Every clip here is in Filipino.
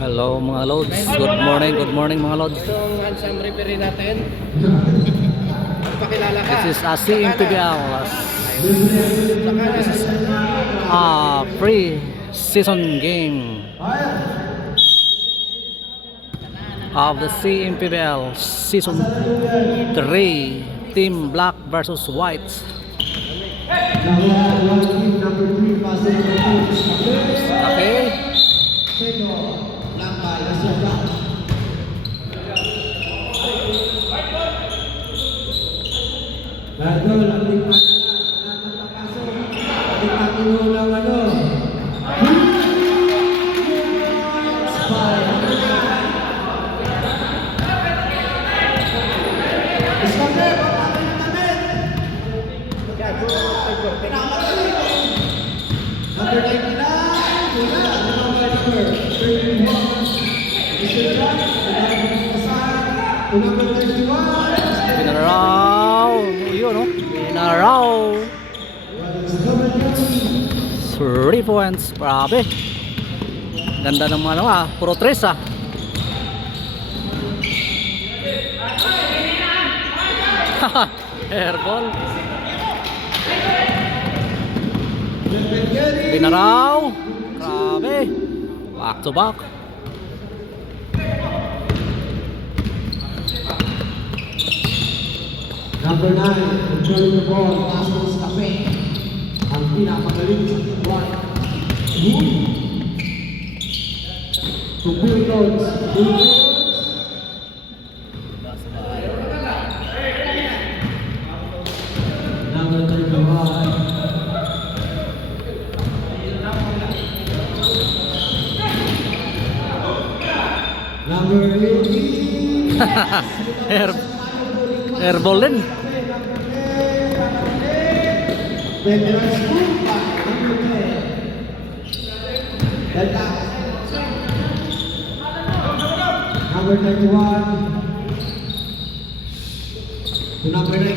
Hello mga lods. Good morning mga lods. Itong handsome referee natin. Pakilala ka. This is a CMPBL. This is a pre-season game of the CMPBL Season 3. Team Black versus White. Okay. Pinaraw. Yun no? Pinaraw. 3 points. Grabe. Ganda ng mga naman. Puro 3 ah. Airball. Pinaraw. Grabe. Back to back. Number 9, controlling the ball, Pascal Cafe. Ang pinapagaling sa team white. To Bill Jones. Number 31. Number 18. Airball din. Number 31 to number 99.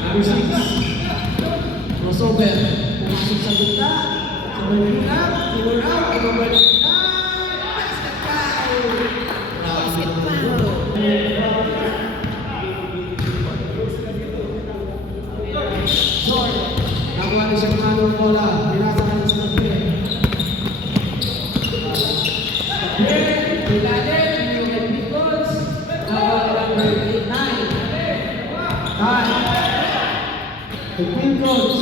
Number 6 crossover, pumasok sa gitna, sa Manila, number 9, number 99, nakuha ni siyang manong bola, binasa ka sa Cafe. Ilalim, yung Edmicons, number 9. Edmicons,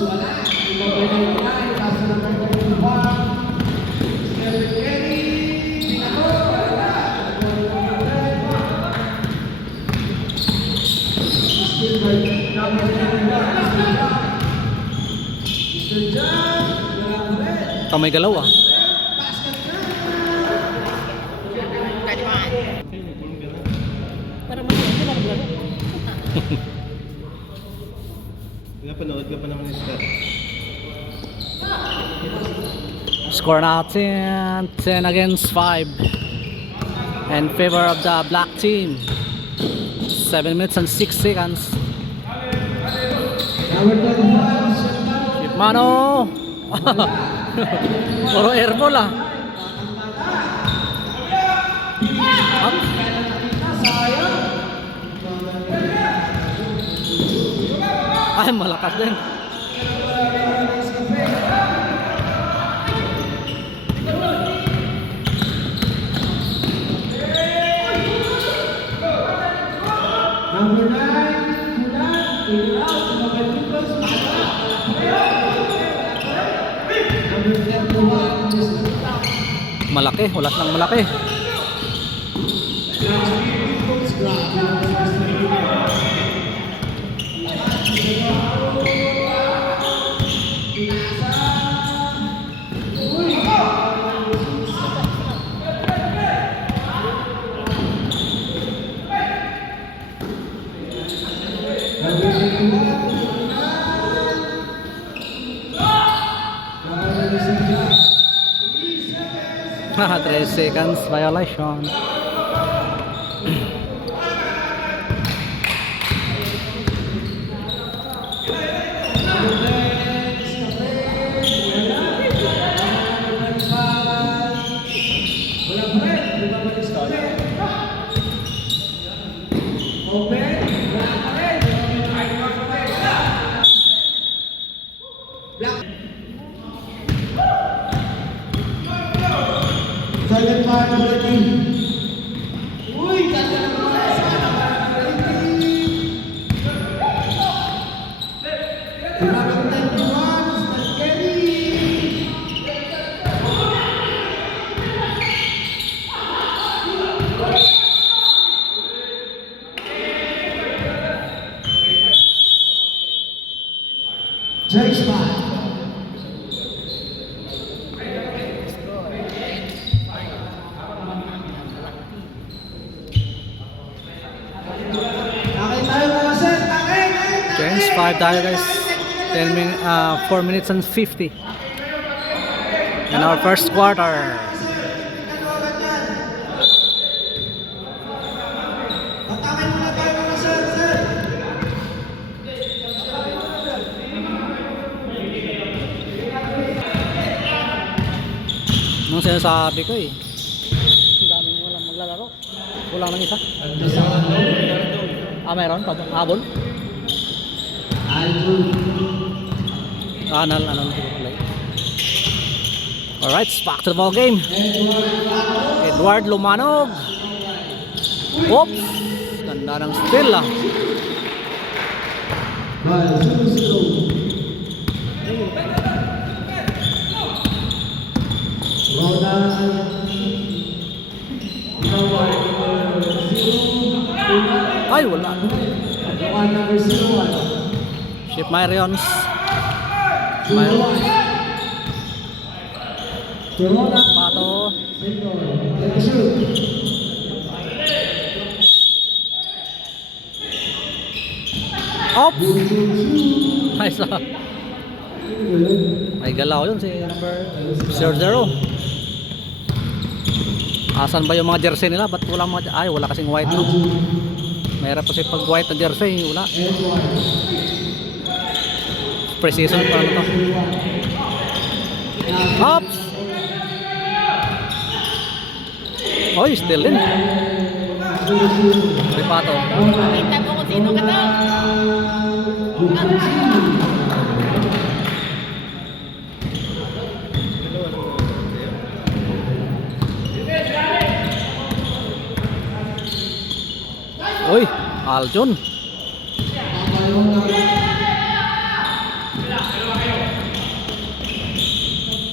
wala. Number 99, nasa number 31. Stephen Kenny, Pinako, wala. Number 31, Mr. John, wala ko rin. Kamay galaw ah. Napanood ka pa naman yung stat. Score natin 10 against 5 in favor of the black team. 7 minutes and 6 seconds. Number 31, Mano. Puro airball ah. Up. Ay, malakas din. number 9, number 31, Malaki, ulas ng malaki. Haha, 3 seconds violation. Second part already. Uy, ganda ng mga sa number 21, Stan Kelly. Change spot. Takay tayo mga sir, takay! Change 5 tayo guys. 4 minutes and 50. In our first quarter. Patakay muna tayo mga sir, sir! Nung sinasabi ko eh. Ang daming walang maglalaro. Kulang ng isa. Mayroon pa. Habol. Anal. Alright, back to the ball game. Edward Lumanog. Oops. Ganda ng steal ah. Ay, wala. Ship Marions. Pato. Oops. Nice ah. May galaw yun si number 00. Asan ba yung mga jersey nila? Ba't wala mga... Ay, wala kasing white no? Mayroon pa pag white na jersey. Wala. Precision pa ano to. Oops! Oy, still in. Ripato. Kita mo kung sino ka daw. Uy, Aljon.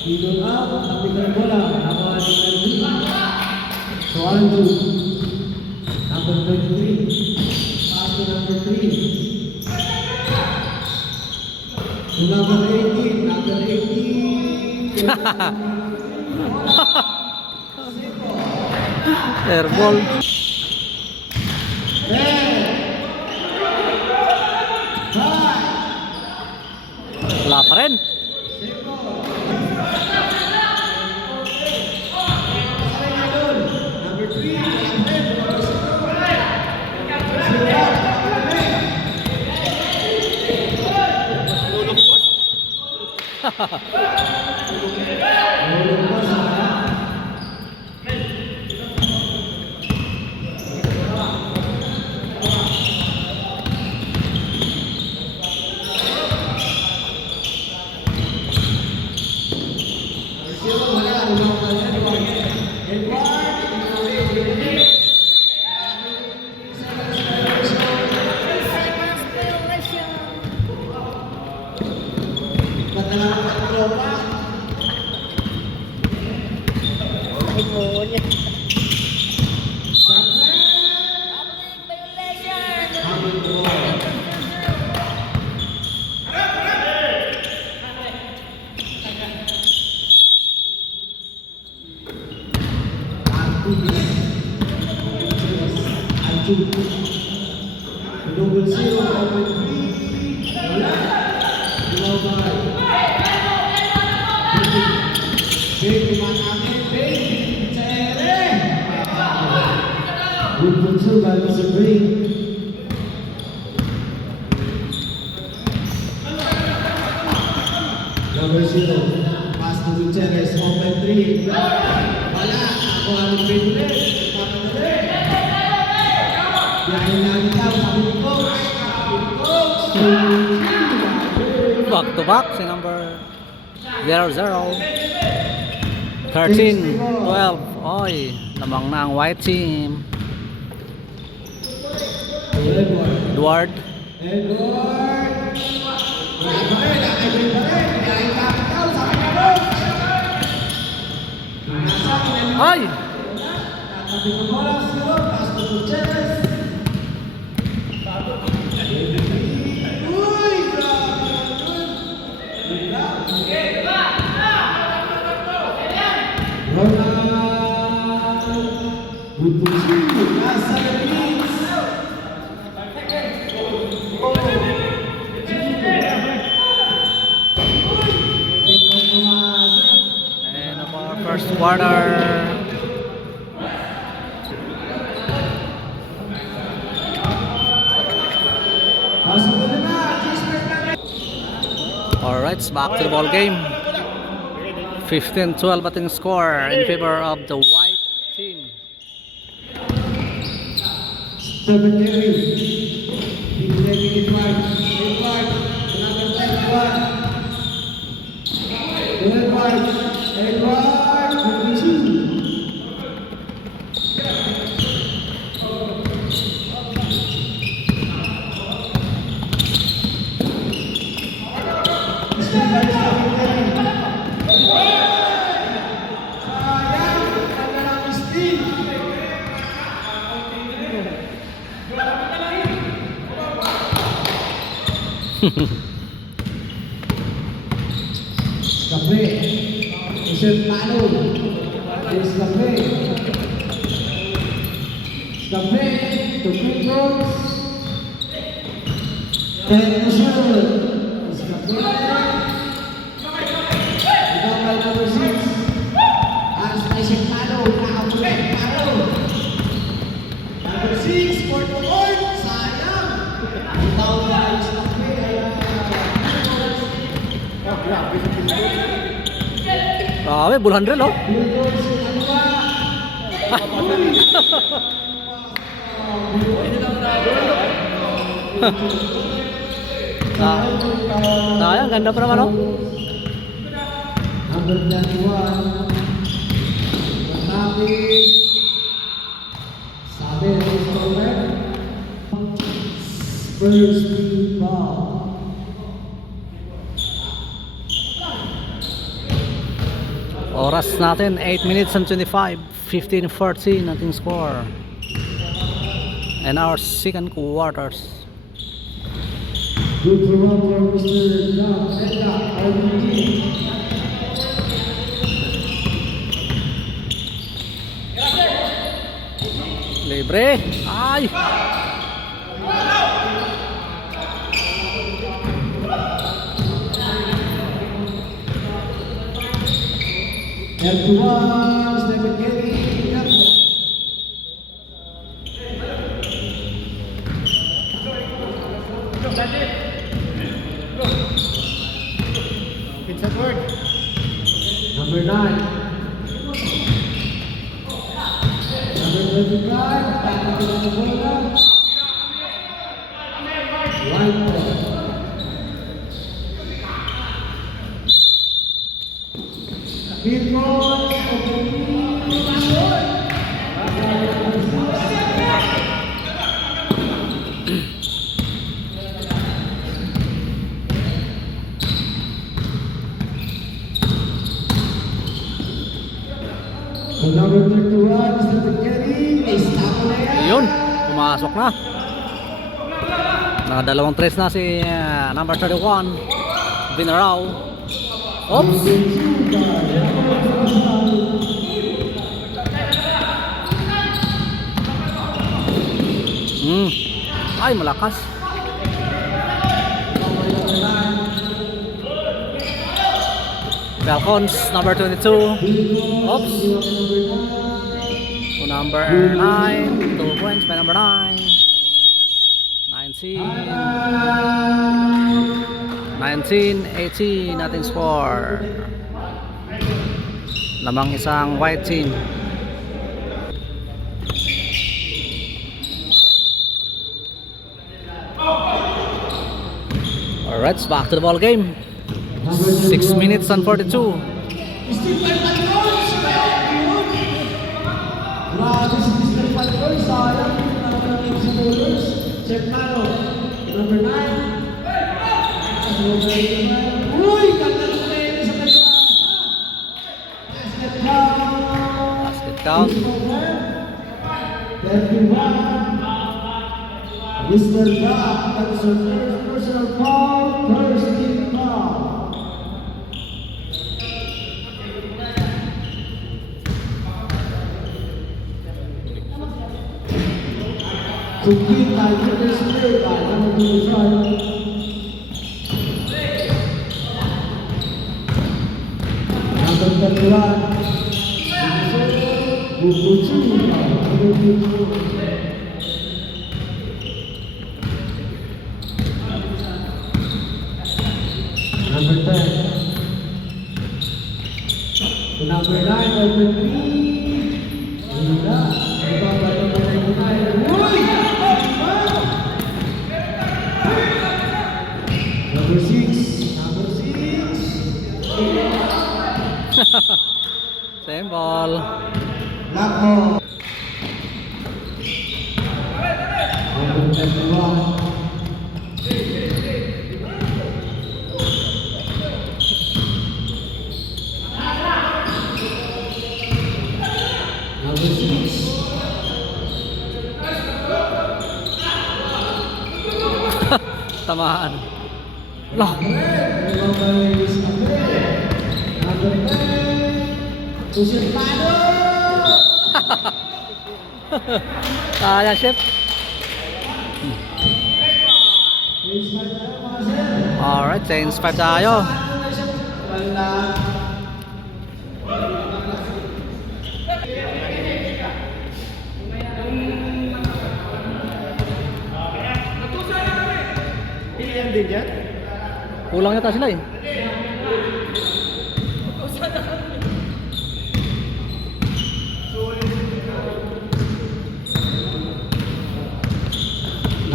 Dito na, napitan bola. Nakuha ni Alvin. So Alvin. Number 23. Pass to number 3. To number 18. Number 18. Airball. Wala pa rin. Number 3. Double zero, number 3. Wala. Global. Baby, manangin, baby. Tere. Good punso, galing sa break. Number 0. Pass to Gutierrez, open 3. Wala. Ako ang pinlet. Back to back si number 00. 13-12. Oy, lamang na ang white team. Edward. Ay! And of our first quarter. Alright, back to the ball game. 15-12 ating score in favor of the white team. Stephen Gary, Big Lady Edward, number 21. Edward, 22. Escape, es el palo, escape, to free throws, and to shoot, escape, ikaw by number 6, ang special palo, nakapulit palo, number 6, for the Lord, sayang, ikaw by escape, Grabe, bull handle oh. Sayang, ganda pa naman oh. Number 21, sabi ng scorer, first ball. Oras natin 8 minutes and 25. 15-14 ating score. And our second quarters. Good run for Mr. John Zeta, RBG. Libre. Ay. F1, Stephen Gary, Capo. Vincent Ward. Number 9. Number 25, Patrick Nabola. Right point. Field goal, so number 31, Stephen Gary, stop na yan. Yun, pumasok na. Nakadalawang tres na si number 31, Vinarao. Oops. Ay, malakas. Falcons, number 22. Oops. To number 9. 2 points by number 9. 19-18 nating score. Lamang isang white team. Alright, back to the ball game. 6 minutes and 42. Steve Palmagos, Grabe si Mr. Palcoy, sayang yung naman ng bowlers. Check Mano, number 9. Uy, ganda ng play sa nagpasa. Basket count. Basket count. 31. Mr. Duck, that's your first personal foul, first team foul. Complete by Curtis Murray by number 25. Number 31. Bukuchu by number 24. Number 10. To number 9, number 3. Hila. Iba ba number 99? Uy! Number 6. Number 6. Same ball. Lako. Number 21. Number 6. Tamaan. Loh. Number 10. Usilpado. Kaya, chef. Alright, change 5 tayo. Wala. Ilan din yan? Kulang yata sila eh.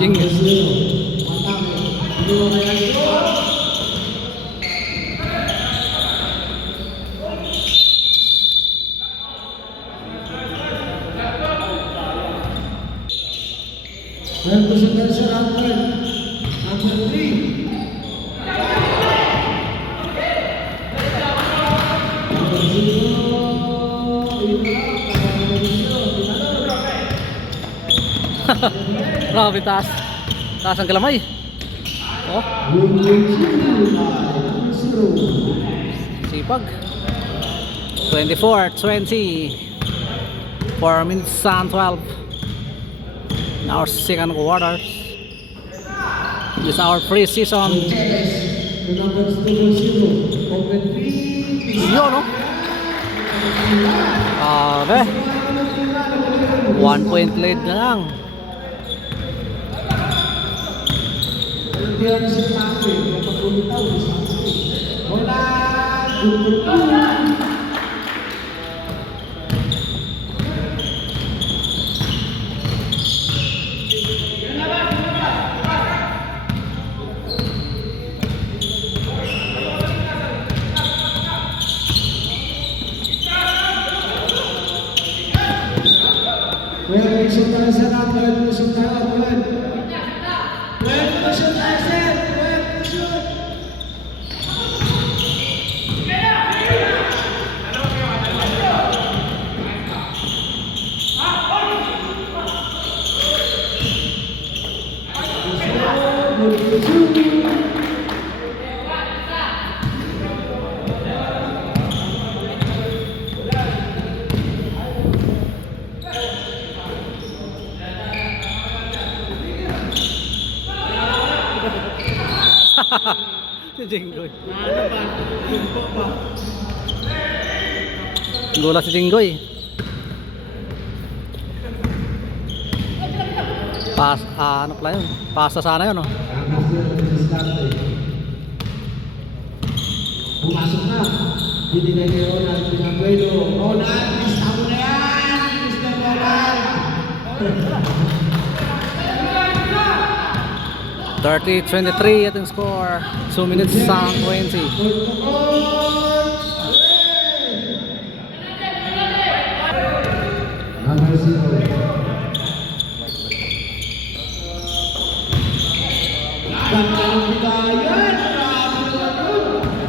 Jing. Meron po siya sa number 3. Number 0. Grabe, taas. Taas ang kalamay. Oh, sipag. 24-20. 4 minutes and 12. In our second quarter. This is our pre-season. Yun, no? Okay. 1 point lead na lang. Si Jinggoy. Gula si Jinggoy. Ano pala yun? Pasta sana yun, no? Pumasok na. Binigay ni Ronald Pinabuelo. Ronald, lista mo na yan! Mr. Ronald! 30-23 ating score. 2 minutes and 20. Number 6. Ganda ng bigayan.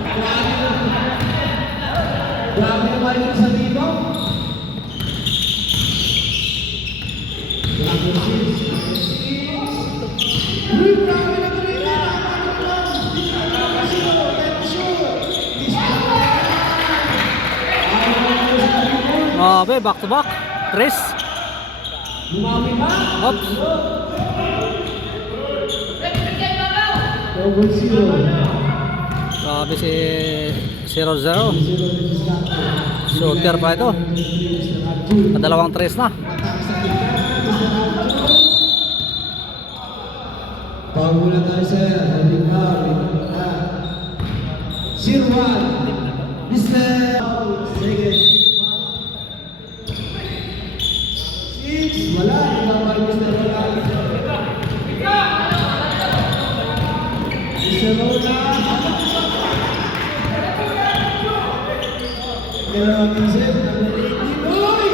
Grabe naman yun. Grabe naman yun sa dito. Number 6. Uy, grabe na rin. Grabe, back to back. Tres. Bumami ba? Oops. Over 0. Grabe si 0-0. Shooter pa ito. Dalawang tres na. Pagmula tayo sa ating Sirwan, Mr. Second. 6, wala. Ibabay Mr. Wala. Mr. Rona. Pero Vincent, number 18. Uy!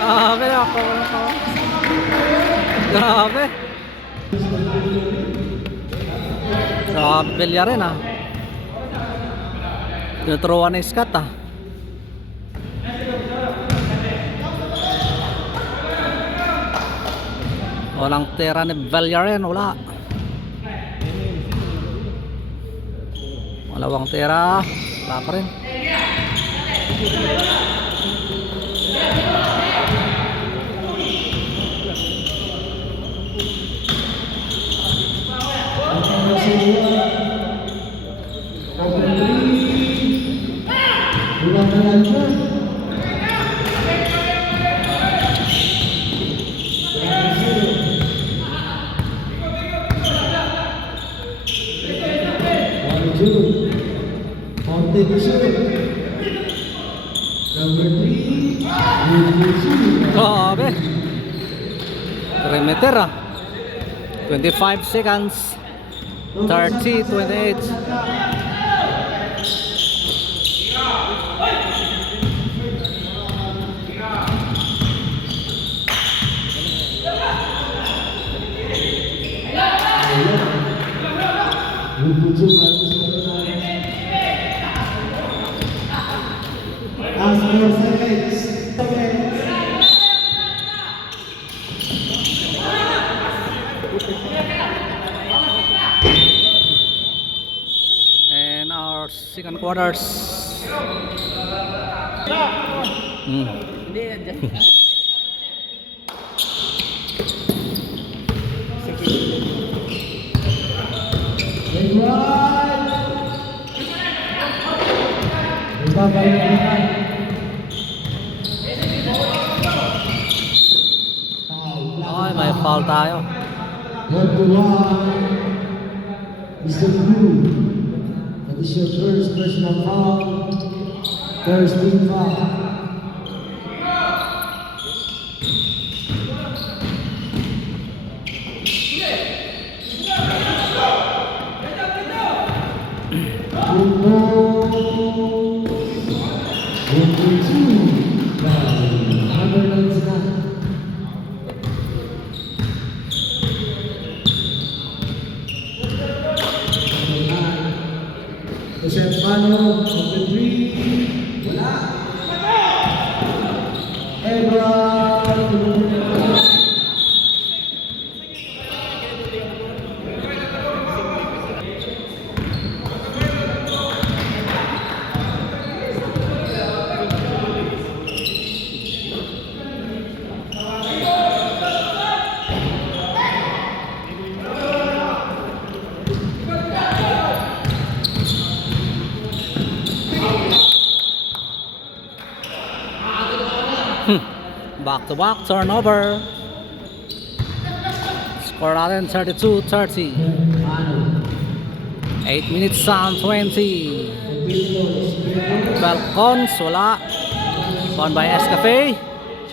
Grabe ako. Grabe. Grabe Belya rin ah. Tinuturuan ni Scott ah. Walang tira ni Belya rin. Wala. Walawang tira. Wala pa rin. Number 3, Grabe. Perimeter ah. 25 seconds. 30, 28. As for seconds. And our second quarters. Ay, may foul tayo. Mr. Blue, that is your first personal foul. First team foul. Joseph Mano, number 3, wala. Ebra, Back to back turnover. Score natin 32-30. 8 minutes and 20. Balcons, wala. Gone by Escafe.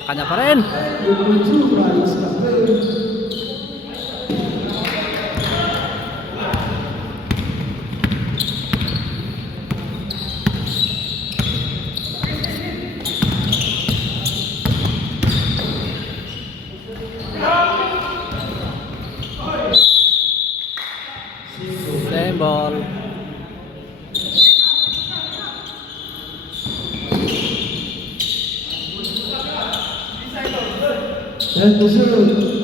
Sa kanya pa rin. number 2, Bryce Cafe. Same ball. And to shoot.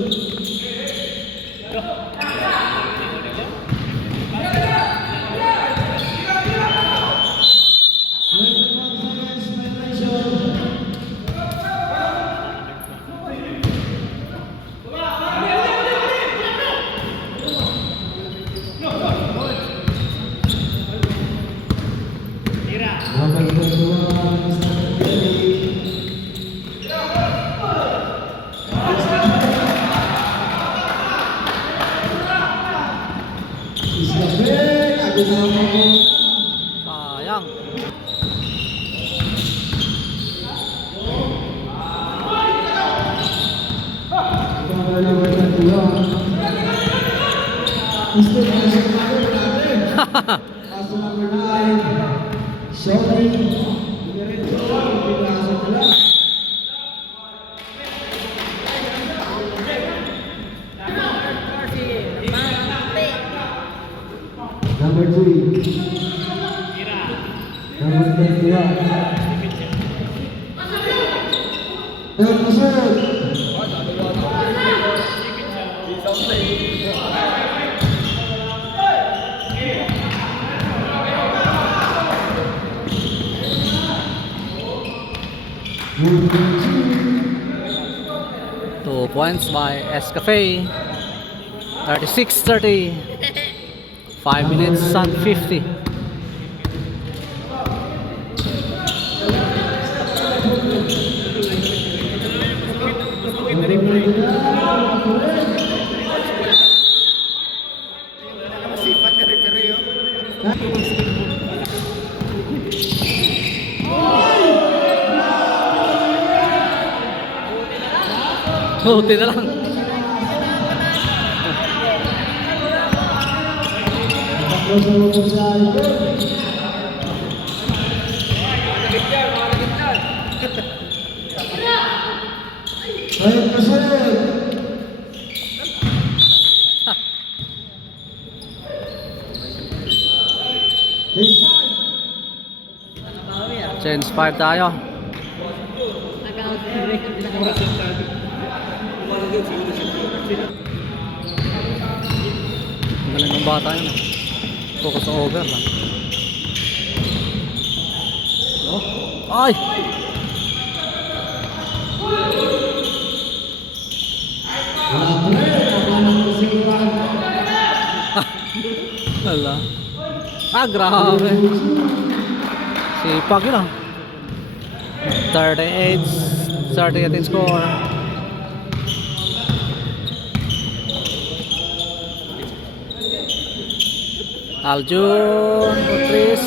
Number 21, Mr. Kelly. Isabel, agad na ako. Sayang. Number 21. Mr. Kelly, Paso number 9. Showing. Number 3. Number 21. And shoot. Number 2 points by Escafe. 36-30. 5 minutes and 50. Masipag ka rin pero Buti na lang. Change 5 tayo. Ang galing ng bata yun. Focus sa over lang. Ay! Wala. Ah, grabe. Sipag yun ah. 38 score. Aljun Putris.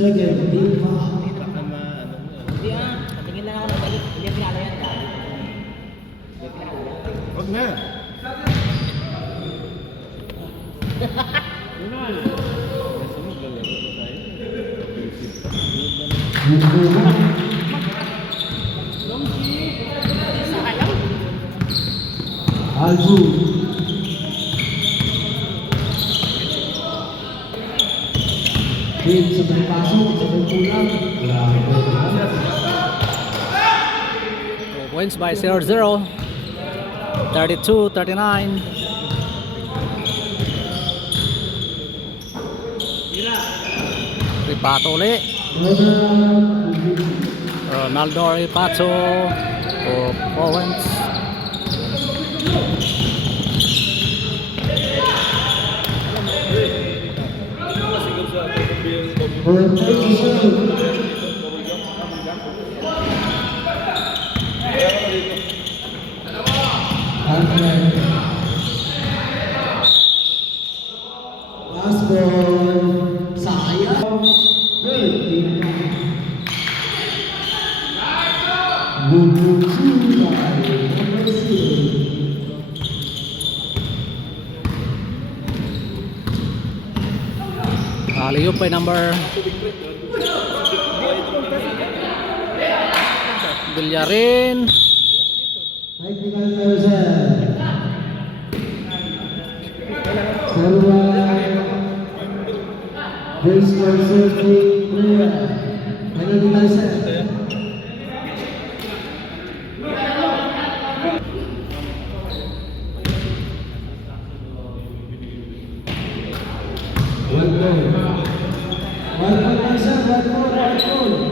Second, big foul. Huwag na. Alju. Game sabay pasok, sabay pulang. Grabe. 2 points by 0-0. 32-39. Ripato ulit. Ronaldo Ripato. 2 points. Last ball. Sayang. Alley-oop by number Villarin. Technical thousand. Sarwa. Base conserving player. Technical thousand. One goal. One goal, thousand. One goal. One goal.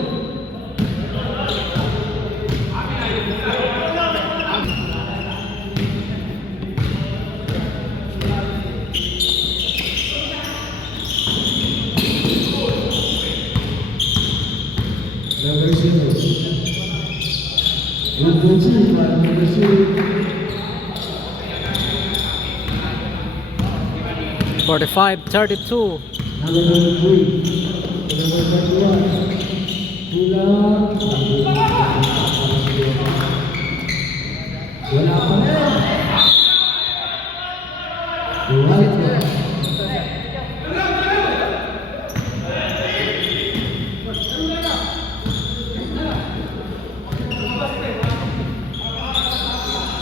45-32. Number 3. Number 31. Kulang. Wala pa rin. Right.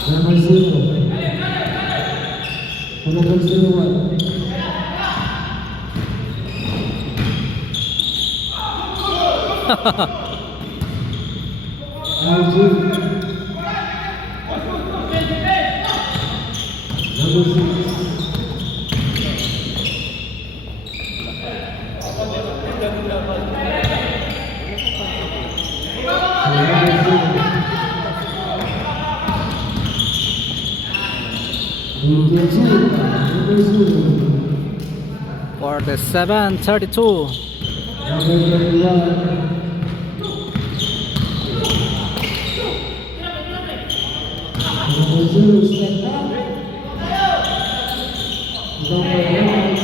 Number 0. Number 01. Arjun. Number 6. Number 47-32. 31. Number 0, stand up. Number 1.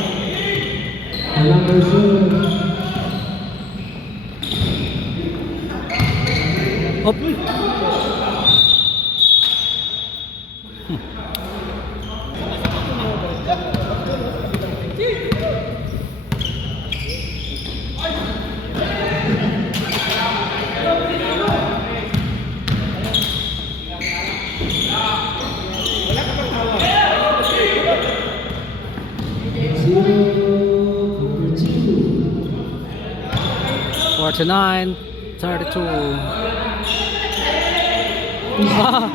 Number 0. Up. Number 2. 49-32. Ah.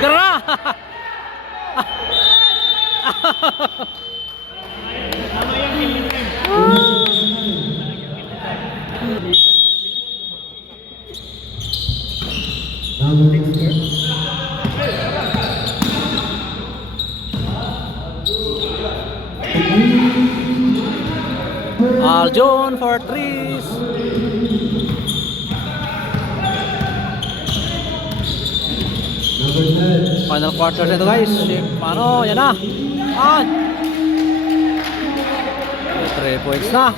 Tara! Aljun for threes. Final quarters ito guys. Ano, yan na. Ah! 3 points na.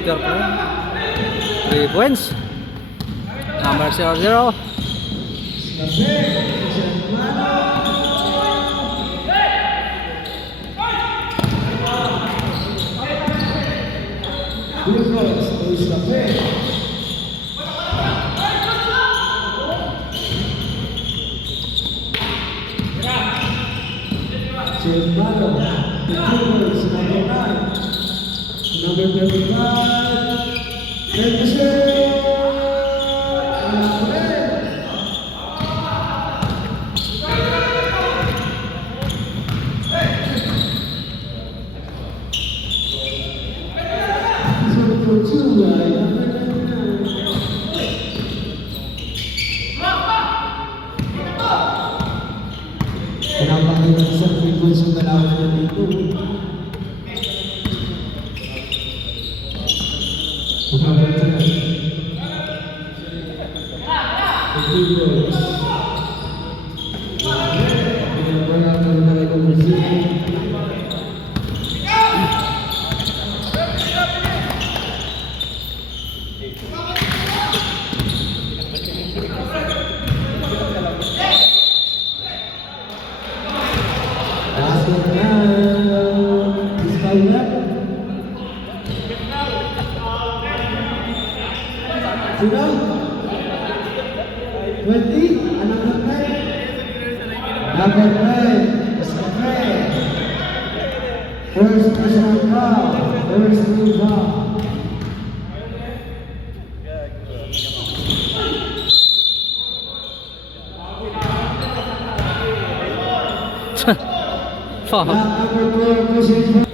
Shooter po. 3 points. Number 00. Wilcox, Luis Cafe. Chemalo, the Timberwolves, number 9. Number 35, Henderson. Pinapakita sa frequency ng galawan niya dito. Pagkakita na. Pagkakita. Pinapakita na talaga masito. Sino? 20? Anong number? Number 9. Escape. First personal foul. First team foul. Foul. Number 4 position.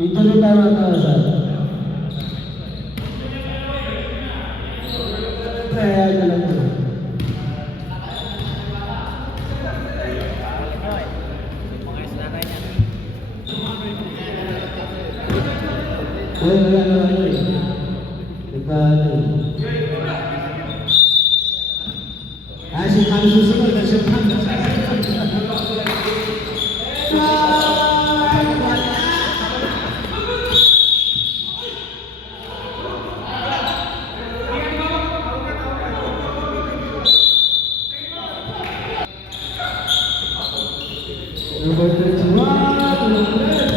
Ituloy tayo mga kawasan. Kaya na lang po. Wala eh. Si kami susunod na siya kami. Number 31, number 1,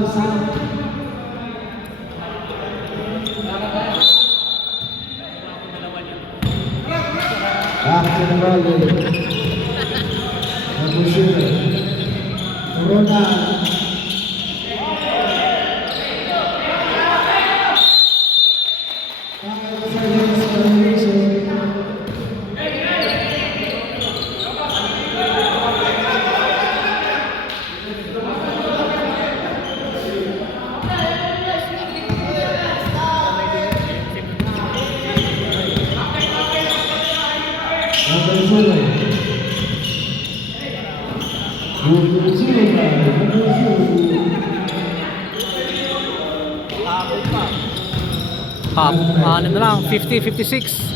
foul, Sam. Back to the volley. Number 0. Corona. Half, ano na lang, 50-56.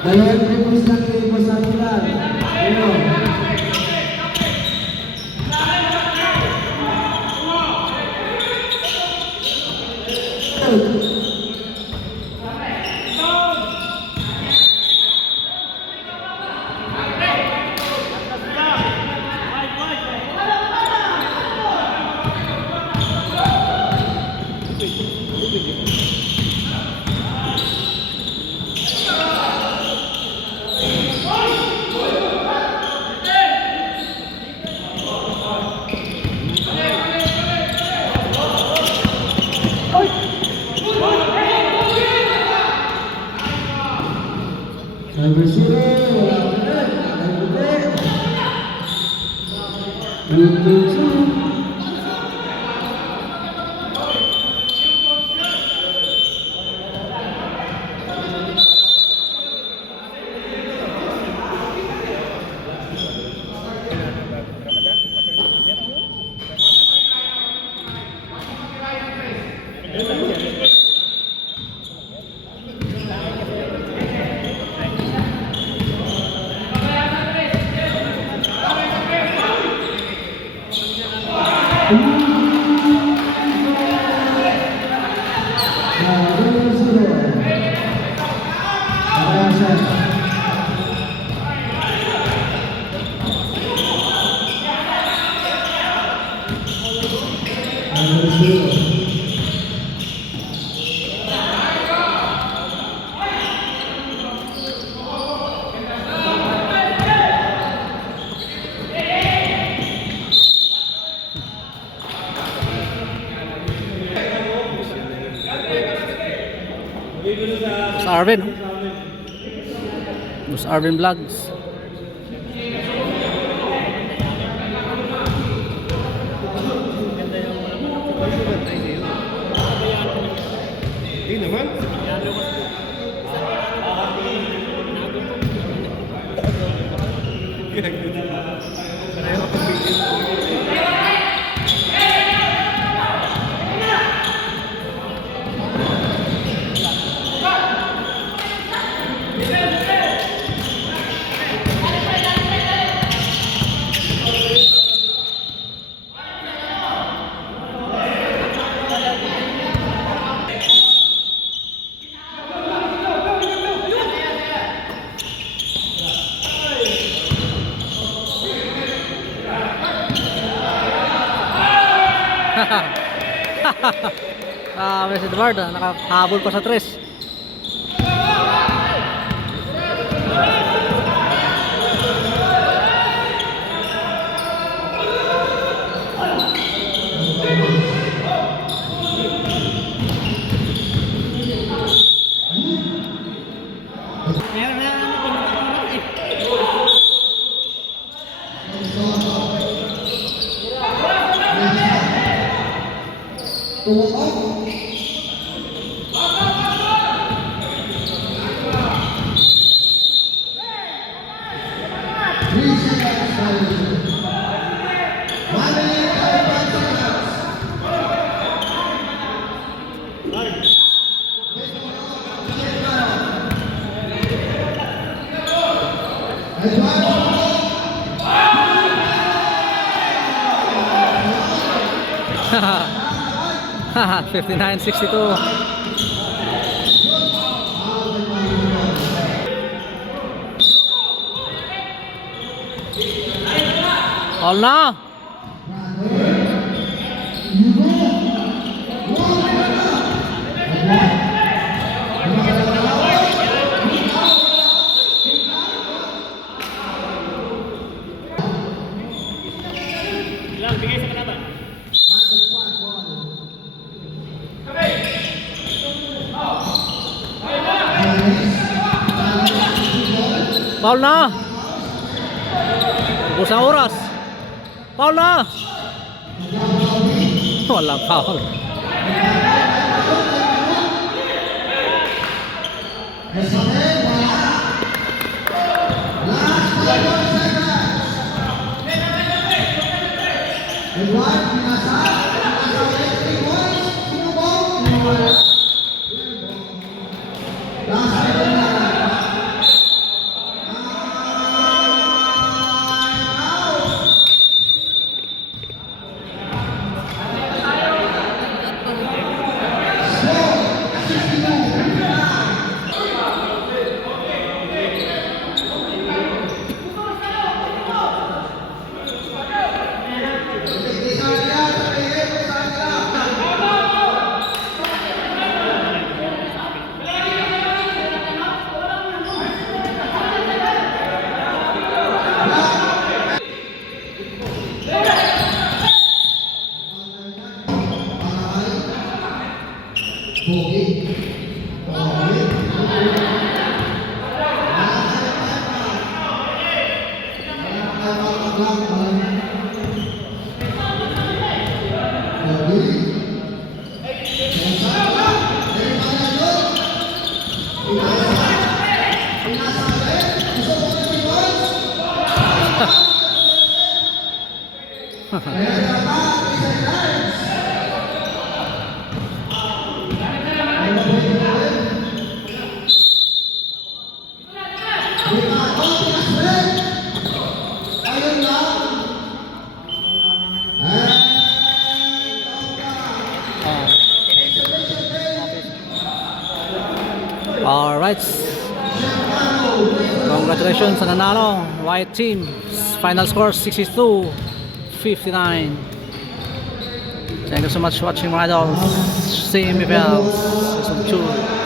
Dalawang triples lang kayo po sa ulan. Ano? Number 0, wala ka na. Number 2. Boss Arvin. Boss Arvin Vlogs. Hindi naman. Si Eduardo, nakahabol pa sa 3. 59-62. All na. Foul na. Ubus ang oras. Foul na. Walang foul. Alright. Congratulations sa nanalo white team. Final score 62-59. Thank you so much for watching, my idols. CMFL Season 2.